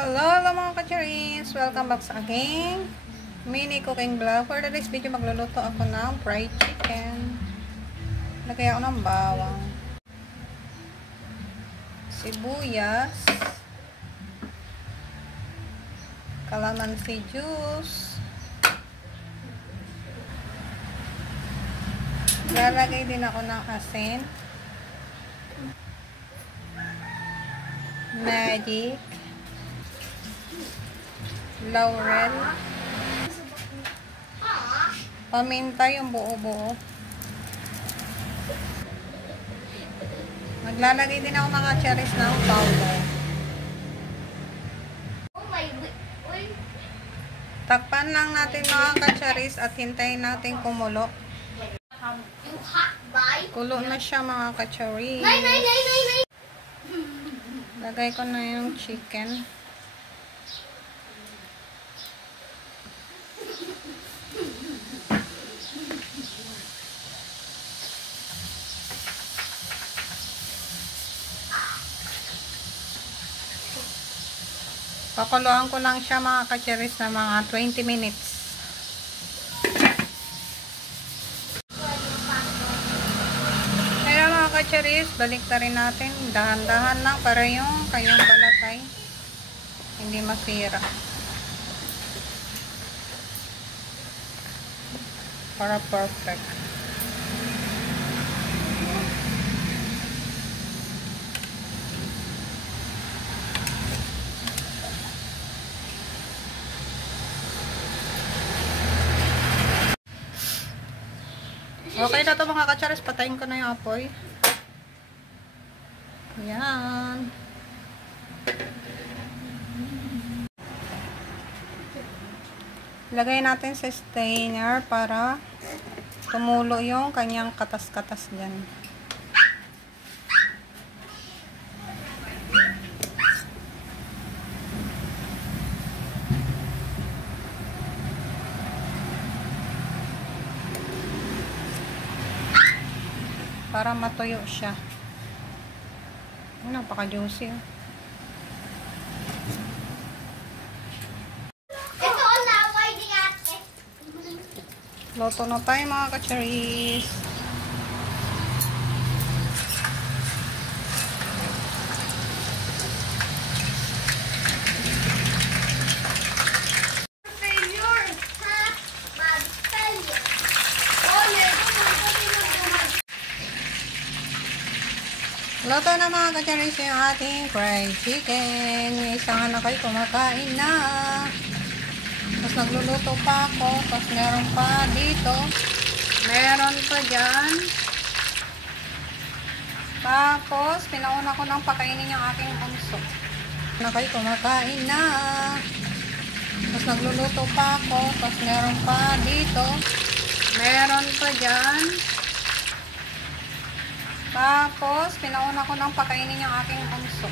Hello mga ka-cherries! Welcome back sa aking mini cooking vlog. For today's video, magluluto ako ng fried chicken. Lagay ako ng bawang, sibuyas, calamansi juice. Lalagay din ako ng asin, magic, laurel, paminta yung buo-buo. Maglalagay din ako mga cherries ng powder. Takpan lang natin mga ka-cherries at hintayin natin kumulo. Kulo na siya mga ka-cherries. Lagay ko na yung chicken. Pakuluan ko lang siya mga ka-cherries na mga 20 minutes. Kaya mga ka-cherries, balik na rin natin. Dahan-dahan lang para yung kanyang balat ay hindi masira. Para perfect. Okay na ito mga ka-cherries, patayin ko na yung apoy. Yan. Lagay natin sa strainer para tumulo yung kanyang katas-katas dyan. Para matuyo siya. Napaka-juicy. Luto na tayo mga ka-cherries. Luto na mga ka-cherries yung ating fried chicken. May isang anak ay kumakain na. Tapos nagluluto pa ako. Tapos meron pa dito. Meron pa dyan. Tapos pinauna ko nang pakainin yung aking bunso. Anak ay kumakain na. Tapos nagluluto pa ako. Tapos meron pa dito. Meron pa dyan. Tapos, pinauna ko nang pakainin yung aking bunso.